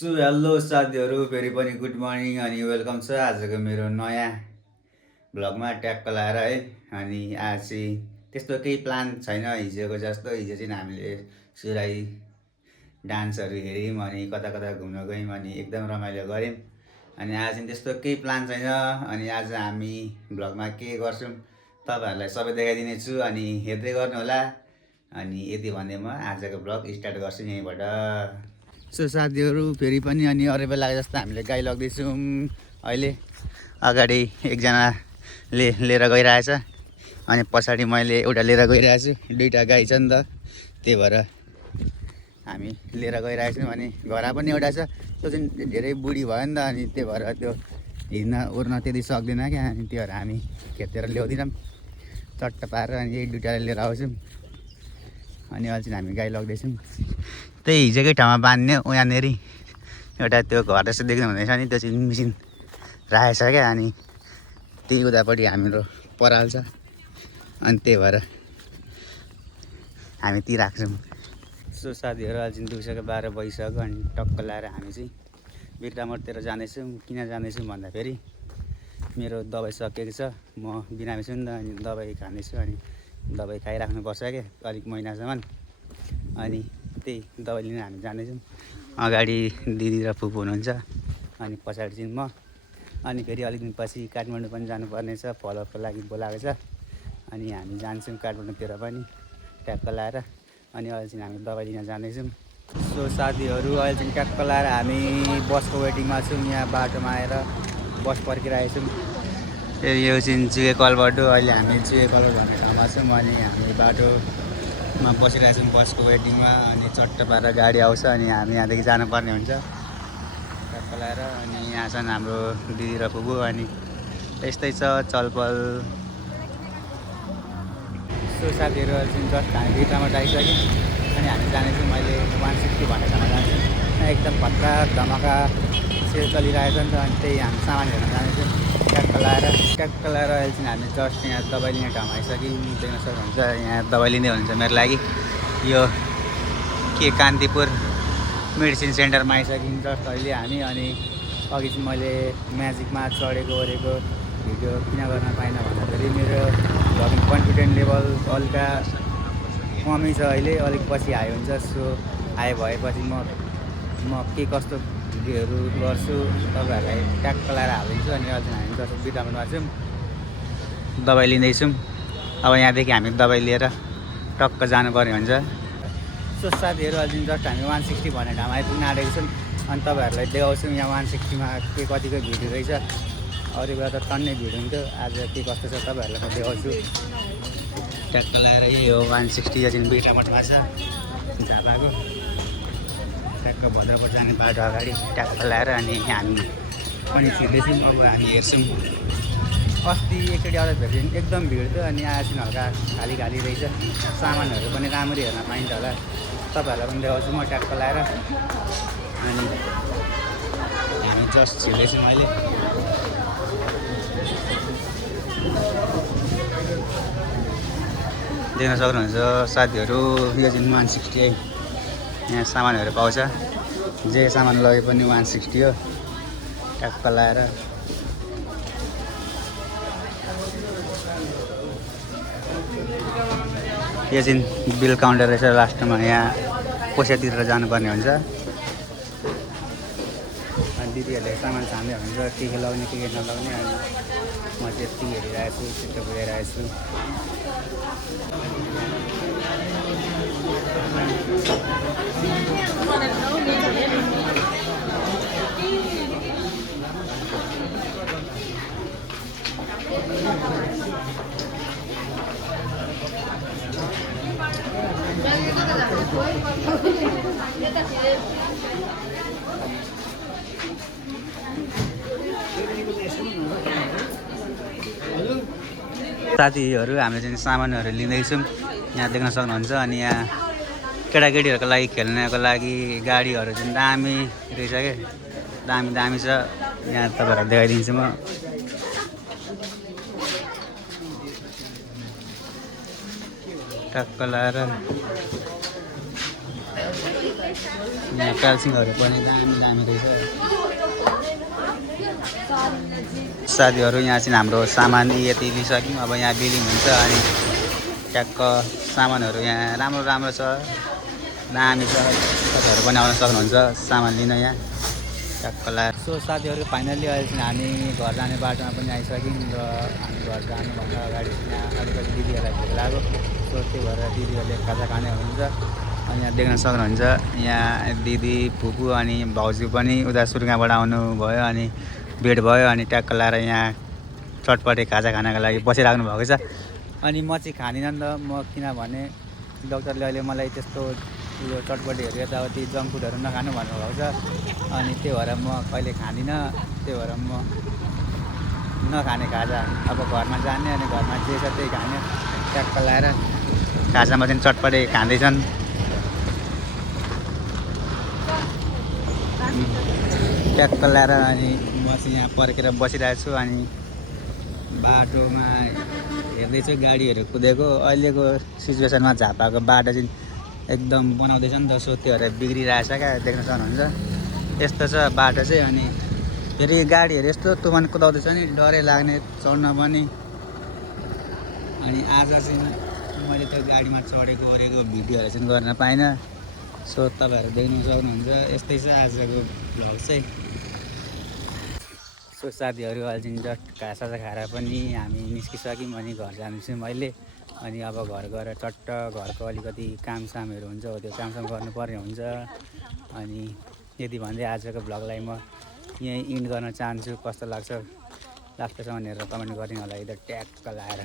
Hello साथीहरू फेरि पनि गुड मर्निङ अनि वेलकम छ आजको मेरो नयाँ भ्लगमा ट्याक्क लाएर है। अनि आज चाहिँ त्यस्तो केही प्लान छैन हिजोको जस्तो। हिजो चाहिँ हामीले सुराई डान्सहरू हेऱ्यौँ अनि कता कता घुम्न गयौँ अनि एकदम रमाइलो गऱ्यौँ। अनि आज चाहिँ त्यस्तो केही प्लान छैन। अनि आज हामी भ्लगमा के गर्छौँ तपाईँहरूलाई सबै देखाइदिने छु अनि हेर्दै गर्नुहोला। अनि यति भन्दै म आजको भ्लग स्टार्ट गर्छु यहीँबाट। सो साथीहरू फेरि पनि अनि अरू बेला जस्तो हामीले गाई लग्दैछौँ। अहिले अगाडि एकजनाले लिएर गइरहेछ अनि पछाडि मैले एउटा लिएर गइरहेछु। दुईवटा गाई छ नि त, त्यही भएर हामी लिएर गइरहेछौँ। अनि घोडा पनि एउटा छ, त्यो चाहिँ धेरै बुढी भयो नि त, अनि त्यही भएर त्यो हिँड्न उड्न त्यति सक्दैन क्या। अनि त्यही भएर हामी खेतेर ल्याउँदैनौँ, चट्ट पारेर अनि एक दुईवटाले लिएर आउँछौँ। अनि अहिले चाहिँ हामी गाई लग्दैछौँ त्यही हिजोकै ठाउँमा बाँध्ने। यहाँनिर एउटा त्यो घर जस्तो देख्नु हुँदैछ नि, त्यो चाहिँ मिसिन राखेको छ क्या। अनि त्यही उतापट्टि हाम्रो पराल छ अनि त्यही भएर हामी ती राख्छौँ। सो साथीहरू अहिले चाहिँ दिउँसोको 12 बजिसक्यो अनि टक्क लाएर हामी चाहिँ बिर्तामोडतिर जाँदैछौँ। किन जाँदैछौँ भन्दाखेरि मेरो दबाई सकिएको छ, म बिरामी छु नि त, अनि दबाई खाँदैछु। अनि दबाई खाइराख्नुपर्छ क्या अलिक महिनासम्म। अनि त्यही दबाई लिन हामी जाँदैछौँ। अगाडि दिदी र फुपू हुनुहुन्छ अनि पछाडि चाहिँ म। अनि फेरि अलिक दिनपछि काठमाडौँ पनि जानुपर्ने छ, फलोअपको लागि बोलाएको छ। अनि हामी जान्छौँ काठमाडौँतिर पनि ट्याक्क लाएर। अनि अहिले चाहिँ हामी दबाई लिन जाँदैछौँ। सो साथीहरू अहिले चाहिँ ट्याक्क लाएर हामी बसको वेटिङमा छौँ। यहाँ बाटोमा आएर बस पर्खिरहेको छौँ। यो चाहिँ जुगे कलबाटो, अहिले हामी जुगे कलबाटो भन्ने ठाउँमा छौँ। अनि हामी बाटोमा बसिरहेको छौँ बसको वेटिङमा। अनि चट्ट पारेर गाडी आउँछ अनि हामी यहाँदेखि जानुपर्ने हुन्छ ट्याक्क लाएर। अनि यहाँ छन् हाम्रो दिदी र फुपू। अनि त्यस्तै छ चलपल। सो साथीहरू अहिले चाहिँ जस्ट हामी बिर्तामोड आइसक्यौँ। अनि हामी जानेछौँ, मैले 160 भन्ने ठाउँमा जानेछौँ। एकदम भत्रा धमाका सेल चलिरहेको छ नि त, अनि त्यही हामी सामान हेर्न जानेछौँ ट्याक्क लाएर। ट्याक्क लाएर अहिले चाहिँ हामी जस्ट यहाँ दबाई लिने ठाउँमा आइसक्यौँ। देख्न सक्नुहुन्छ यहाँ दबाई लिँदै हुनुहुन्छ मेरो लागि। यो के कान्तिपुर मेडिसिन सेन्टरमा आइसक्यौँ जस्ट अहिले हामी। अनि अघि चाहिँ मैले म्याजिकमा चढेको ओरेको भिडियो किन गर्न पाइनँ भन्दाखेरि मेरो भ्लगिङ कन्फिडेन्ट लेभल हल्का कमै छ अहिले, अलिक पछि हाई हुन्छ। सो हाई भएपछि म के कस्तो भिडियोहरू गर्छु तपाईँहरूलाई ट्याक्क लाएर हालिदिन्छु। अनि अहिले हामी जस्तो बिर्तामोडमा छौँ, दबाई लिँदैछौँ। अब यहाँदेखि हामी दबाई लिएर टक्क जानुपर्ने हुन्छ। सो साथीहरू अहिले जस्ट हामी 160 भन्ने ठाउँमा आइपुग्न आँटेको छौँ। अनि तपाईँहरूलाई देखाउँछौँ यहाँ 160मा के कतिको भिड रहेछ। अरू बेला त टन्नै भिड हुन्थ्यो, आज के कस्तो छ तपाईँहरूलाई म देखाउँछु। ट्याक्क लाएर यो 160 यो चाहिँ बिर्तामोडमा छ झापाको ट्याक्क भद्रपुर जाने बाटो अगाडि ट्याक्क लाएर। अनि हामी पनि छिर्दैछौँ। अब हामी हेर्छौँ, अस्ति एकचोटि आउँदा भेट्यौँ एकदम भिड थियो, अनि आएपछि हल्का खाली खाली रहेछ। सामानहरू पनि राम्ररी हेर्न पाइन्छ होला, तपाईँहरूलाई पनि देखाउँछु म ट्याक्क लाएर। अनि हामी जस्ट छिर्दैछौँ अहिले। देख्न सक्नुहुन्छ साथीहरू यो चाहिँ 160 है। यहाँ सामानहरू पाउँछ, जे सामान लगे पनि 160 हो ट्याक्क लाएर। यो चाहिँ बिल काउन्टर रहेछ लास्टमा, यहाँ पैसा तिरेर जानुपर्ने हुन्छ। अनि दिदीहरूले सामान छान्दै हुनुहुन्छ के लगाउने के नलाउने। अनि म चाहिँ यति हेरिरहेको छु, छिट्टो गइरहेको छु। साथीहरू हामीले चाहिँ सामानहरू लिँदैछौँ, यहाँ देख्न सक्नुहुन्छ। अनि यहाँ केटाकेटीहरूको लागि खेल्नको लागि गाडीहरू चाहिँ दामी रहेछ क्या, दामी दामी छ। यहाँ तपाईँहरूलाई देखाइदिन्छु म। टक्क लाएर यहाँ प्याल्सिङहरू पनि दामी दामी रहेछ। साथीहरू यहाँ चाहिँ हाम्रो सामान यति लिइसक्यौँ। अब यहाँ बिलिङ हुन्छ अनि ट्याक्क सामानहरू यहाँ राम्रो राम्रो छ, दामी छ। तपाईँहरू पनि आउन सक्नुहुन्छ सामान लिन यहाँ ट्याक्क लाएर। सो साथीहरू फाइनल्ली अहिले चाहिँ हामी घर जाने बाटोमा पनि आइसक्यौँ र हामी घर जानुभन्दा अगाडि यहाँ अलिकति दिदीहरूलाई भोक लाग्यो। सो त्यही भएर दिदीहरूले खाजा खाने हुनुहुन्छ। अनि यहाँ देख्न सक्नुहुन्छ यहाँ दिदी फुपू अनि भाउजू पनि उता सुर्गाबाट आउनुभयो अनि भेट भयो अनि ट्याक्क लाएर यहाँ चटपटे खाजा खानको लागि बसिराख्नु भएको छ। अनि म चाहिँ खाँदिनँ नि त, म किनभने डक्टरले अहिले मलाई त्यस्तो उयो चटपटेहरू यताउति जङ्क फुडहरू नखानु भन्नुभएको छ। अनि त्यही भएर म कहिले खाँदिनँ, त्यही भएर म नखाने खाजा। अब घरमा जाने अनि घरमा जे छ त्यही खाने ट्याक्क लाएर। खाजामा चाहिँ चटपटे खाँदैछन्। ट्याक्क लाएर अनि म चाहिँ यहाँ पर्खेर बसिरहेको छु। अनि बाटोमा हेर्दैछु गाडीहरू कुदेको। अहिलेको सिचुएसनमा झापाको बाटो चाहिँ एकदम बनाउँदैछ नि त, सो त्यो भएर बिग्रिरहेछ क्या, देख्न सक्नुहुन्छ यस्तो छ बाटो चाहिँ। अनि फेरि गाडीहरू यस्तो तुफान कुदाउँदैछ नि डरै लाग्ने चढ्न पनि। अनि आज चाहिँ मैले त्यो गाडीमा चढेको ओरेको भिडियोहरू चाहिँ गर्न पाइनँ। सो तपाईँहरू देख्न सक्नुहुन्छ यस्तै छ आजको भ्लग चाहिँ। सो साथीहरू अहिले चाहिँ जस्ट घाँसा खाएर पनि हामी निस्किसक्यौँ अनि घर जान्छु मैले। अनि अब घर गएर चट्ट घरको अलिकति कामसामहरू हुन्छ, हो त्यो कामसाम गर्नुपर्ने हुन्छ। अनि यति भन्दै आजको भ्लगलाई म यहीँ इन्ड गर्न चाहन्छु। कस्तो लाग्छ लास्टसम्म हेरेर कमेन्ट गर्ने होला। एकदम ट्याक्क लाएर।